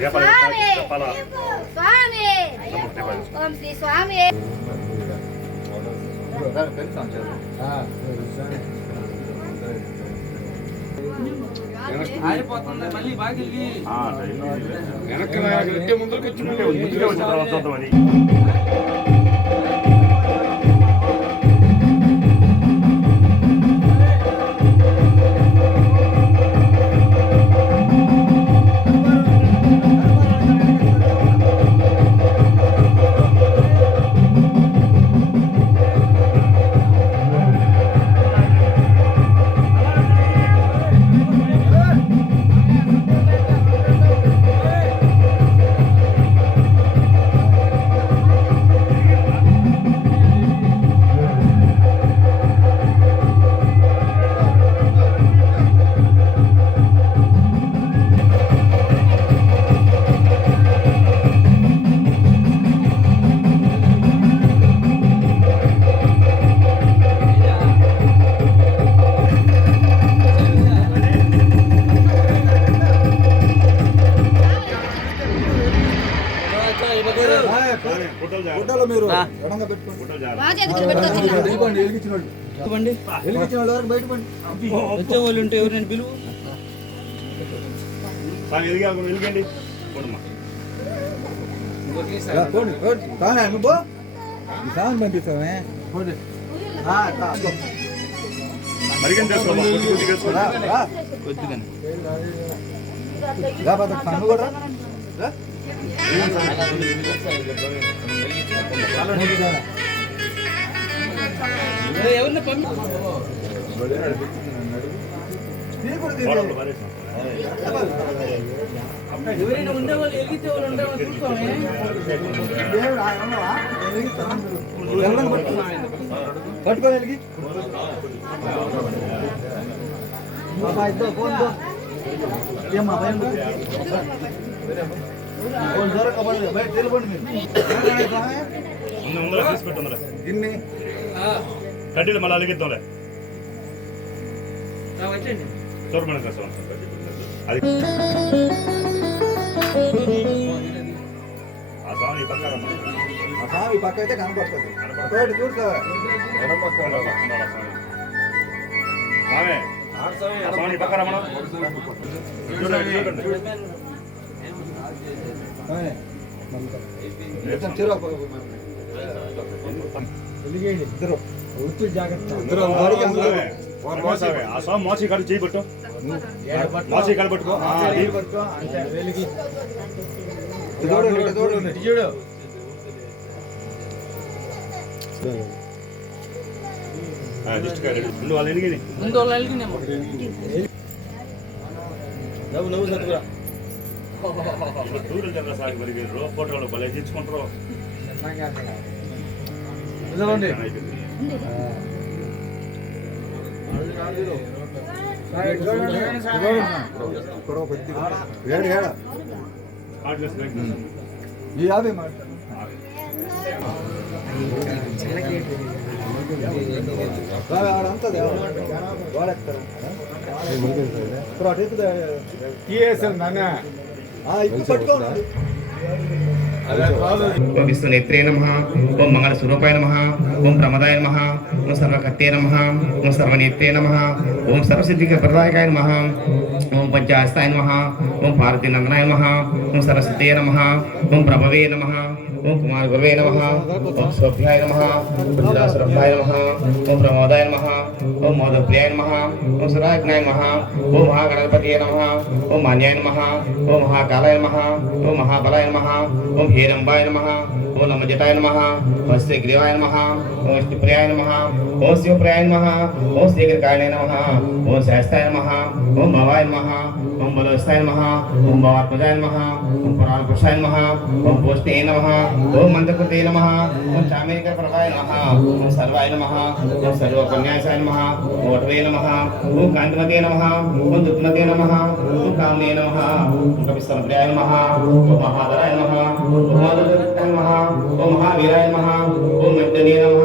చెప్పాలా? స్వామి ఓం శ్రీ స్వామి వెనక్కి ముందుకు వచ్చి ముందుకే వచ్చిన తర్వాత అది వెలిగించిన వాళ్ళు ఉంటే ఎవరు నేను పిలువు నువ్వు చేసుకోమ్మా, కొద్ది కొద్దిగా కూడా. ఎవరిని పంపి తీ కూడా తీ. గోడలు పారేసాం. ఎవరైనా ఉండేవాళ్ళు ఎలిగితే వాళ్ళు ఉండేవాళ్ళు చూస్తామే దేవుడు ఆయన ఉన్నావా? వెలిగిస్తావా? ఎవరైనా పట్టుకో. పట్టుకో వెలిగి బాబా ఇద్దో ఫోన్ దో ఏమ్మా భయం ఫోన్ దొరకపోతే బయట తెలిపండి మీరు ఇన్ని కడ్డీలు మళ్ళీ అలిగిద్దాంలే వచ్చండి చూడమని కోసం అది ఆ స్వామి రమ్మని. ఆ స్వామి పక్క అయితే కనపడుతుంది. చూడతావా ఉండాలా స్వామి. స్వామి, పక్క రమ్మను. చూడండి, చూడండి. అవునే. ఇద్దరు. ఒత్తిడి జాగ్రత్త. మోచి కాడు చేయి పట్టు. మోచి కాడు పట్టుకో? ఆ, అది. వెలిగి. చూడు. ముందు వాళ్ళు ముందు వాళ్ళు నవ్వు నవ్వు దూరం సాగి మరి ఫోటోలు భలే తెచ్చుకుంటారు కొద్దిగా. ఏడు, ఏడు. ఈ యాభై మాట ఇప్పుడు అటు ఇప్పుడు పట్టుకోండి ఓం విష్ణునేత్రే నమ. ఓం మంగళ స్వరూపాయ నమ. ఓం ప్రమదాయ నమ. ఓం సర్వకర్తే నమ. ఓం సర్వనేత్రే నమ. ఓం సర్వసిద్ధిక ప్రదాయకాయ నమ. ఓం పంచాస్తాయ నమ. ఓం పార్వతీ నందనాయ నమ. ఓం సరస్వతే నమ. ఓం ప్రభవే నమ. ఓం కుమార్ గురవే నమ ఓం స్వభ్యాయ నమ ఓం రుద్రాసురభ్యాయ నమ ఓం ప్రమోదాయ నమ ఓం మోదప్రియాయ నమ ఓం సురాజ్ఞాయ నమ ఓం మహాగణపతియ నమ ఓం మాన్యాయ నమ ఓం మహాకాలాయ నమ ఓం మహాబలాయ నమ ఓం హేరంబాయ నమ ఓం నమజటాయ నమ ఓం శ్రీ గ్రీవాయ నమ ఓం విష్ణుప్రియాయ నమ ఓం శివప్రియాయ నమ ఓం శ్రీకరకాయ నమ ఓం శాస్తాయ నమ ఓం భవాయ నమ ओम। बलोस्ताय नमः ओम। भवात्मजाय नमः ओम। पराल प्रसाय नमः ओम। पोष्टे नमः ओम। मंदकृते नमः ओम चामेकर प्रभाय नमः ओम। सर्वाय नमः ओम। सर्व कन्याय सर्वकन्यासाय नमः ओम वटवे नमः ओम। कांतिमते नमः ओम। दुर्गमते नमः ओम कामने नमः ओम। कपिस्तंभ्राय नमः ओम। महादराय नमः ओम महादत्ताय नमः ओम। महावीराय नमः ओम मंडने नमः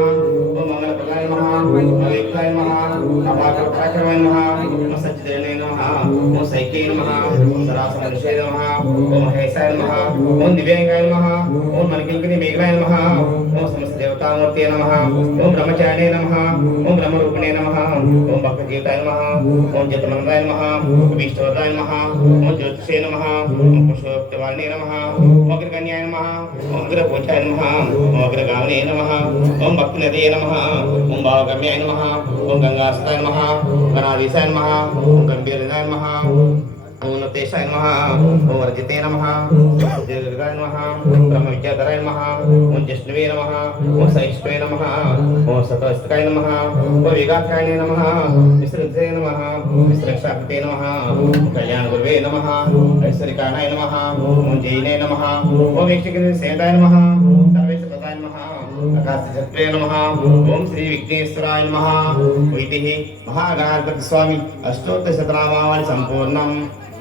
ఓం సైకే నమ ఓం సరాసన ఋషయ నమ ఓం మహేశాయ నమ ఓం దివ్యాంగాయ నమ ఓం మనకింకిని మేఘాయ నమ ఓం సమస్త దేవతామూర్తే నమ ఓం బ్రహ్మచారిణే నమ ఓం బ్రహ్మరూపిణే నమ ఓం భక్తజీవితాయ నమ ఓం జతమందాయ నమ ఓం విష్ణువర్ధాయ నమ ఓం జ్యోతిషే నమ ఓం పుష్పవాణి నమ ఓం అగ్రకన్యాయ నమ ఓం అగ్రపూజాయ నమ ఓం అగ్రగామినే నమ ఓం భక్తినదే నమ ఓం భావగమ్యాయ నమ ఓం గంగాస్తాయ నమ గణాధీశాయ నమ ఓం గంభీరాయ నమ ఓం నతేశాయ నమ ఓం వర్జితే నమ ఓం దీర్ఘాయ నమ బ్రహ్మ విద్యాధరాయ నమ ఓం జిష్ణువే నమ ఓం సహిష్ణువే నమ ఓం సతవస్తకాయ నమ ఓం విగాకాయ నమ విశ్రుతే నమ విశ్రక్షాపతే నమ కళ్యాణ గురువే నమ ఐశ్వరికానాయ నమ ఓం జైనే నమ ఓం వీక్షకృత సేతాయ నమ సర్వేశ్వరాయ నమ ఆకాశచక్రే నమ ఓం శ్రీ విఘ్నేశ్వరాయ నమ ఇతి మహాగణాధిపతి స్వామి అష్టోత్తర శతనామావళి సంపూర్ణం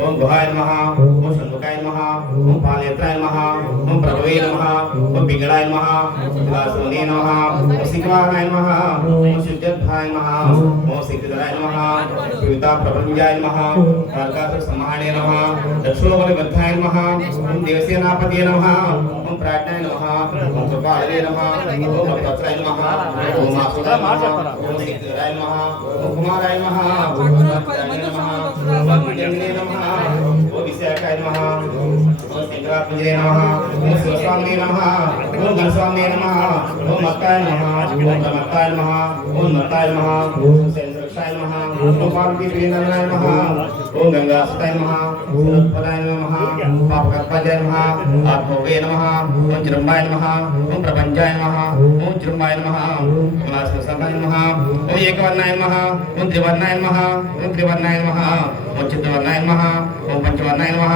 ओम गुहाय नमः ओम संधुकाय नमः ओम पालेत्राय नमः ओम प्रभवे नमः ओम पिंगलाय नमः ओम नमः ओम सिकवाहाय नमः ओम शुद्धभाय नमः ओम सिद्धराय नमः पिता प्रभंजाय नमः कालकासुर समाहणे नमः बद्धाय नमः ओम देवसेनापतये नमः ओम प्राज्ञाय नमः ओम कृपालये नमः ओम भक्ताय नमः ओम आसुराय नमः ओम सिद्धराय नमः ओम कुमाराय नमः ओम भक्ताय नमः ओम జంగనే నమః ఓం విశాఖాయ ఓం సింగరాపుంజనే నమః ఓం శివస్వామినే నమః ఓం గణస్వామినే నమః ఓం మత్తాయ నమః ఓం ప్రమత్తాయ నమః ఓం మత్తాయ నమః ఓం శంకరక్షాయ నమః ఓం పార్వతీ ప్రియందనాయ నమః ఓం గంగాసుతాయ నమః ఓం ఉత్పదాయ నమః పాపకర్పాయ నమః ఆత్మవే నమః ఓం జృంబాయ నమః ఓం ప్రపంచాయ నమః ఓం జృంబాయ నమః ఓం ఆశ్వసాయ నమః ఓం ఏకవర్ణాయ నమః ఓం త్రివర్ణాయ నమః ఓం త్రివర్ణాయ నమః ఓం చిత్తవర్ణాయ నమః ఓం పంచవర్ణాయ నమః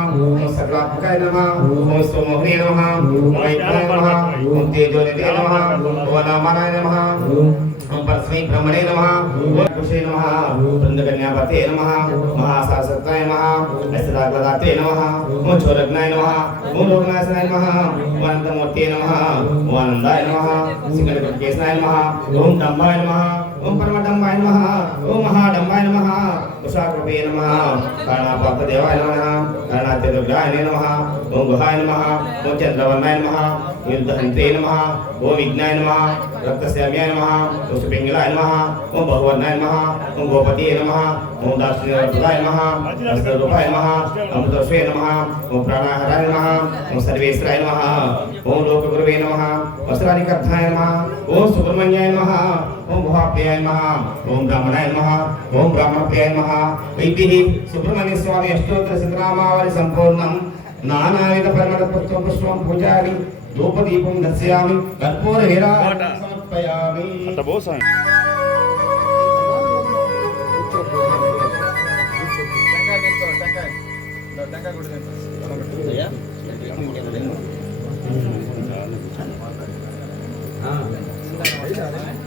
ఓం కైవల్యాయ నమః ఓం సకలాత్మకాయ నమః ఓం స్వమోహనే నమః ఓం ఐక్యాయ నమః ఓం తేజోనిధే నమః ఓం నామానాయ నమః ఓం పరస్మై బ్రహ్మణే నమః ఓం కుషే నమః బృందకన్యాపతే నమః మహాసారస్వతాయ నమః అష్టదాగ్రదాతే నమః ఓం చోరజ్ఞాయ నమః ఓం లోకనాశనాయ నమః ఓం అనంతమూర్తే నమః ఓం ఆనందాయ నమః సింగళకేశనాయ నమః ఓం డంబాయ నమః ఓం పరమడంబాయ నమః ఓం మహాడంబాయ నమః ఉషాకృపే నమః. కరుణాపాత్రదేవాయ నమః. కరుణాత్యదుర్గాయ నమ. ఓం గుహాయ నమ. ఓం చంద్రవర్ణాయ నమ. యుద్ధహంతే నమ. ఓం విఘ్నాయ నమ. రక్తశ్యామ్యాయ నమ. ఓం సుపింగళాయ నమ. ఓం బహువర్ణాయ నమ. ఓం గోపతే నమ. ఓం దాక్షిణ్యవర్ధనాయ నమ. హస్తరూపాయ నమ. అమృతోషే నమ. ఓం ప్రాణాహారాయ నమ. ఓం సర్వేశ్వరాయ నమ. ఓం లోకగురువే నమ. వస్త్రాధికర్థాయ నమ. ఓం సుబ్రహ్మణ్యాయ నమ. ఓం గుహాప్రియాయ నమః. ఓం బ్రాహ్మణాయ నమః. ఓం బ్రాహ్మణప్రియాయ నమః. వైద్యః సుబ్రహ్మణ్య స్వామి అష్టోత్తర శతనామావళి సంపూర్ణం. నానావిధ పరిమళ పుష్పం పుష్పం పూజామి. ధూపదీపం దర్శయామి. కర్పూర హీరా సమర్పయామి. ఆ.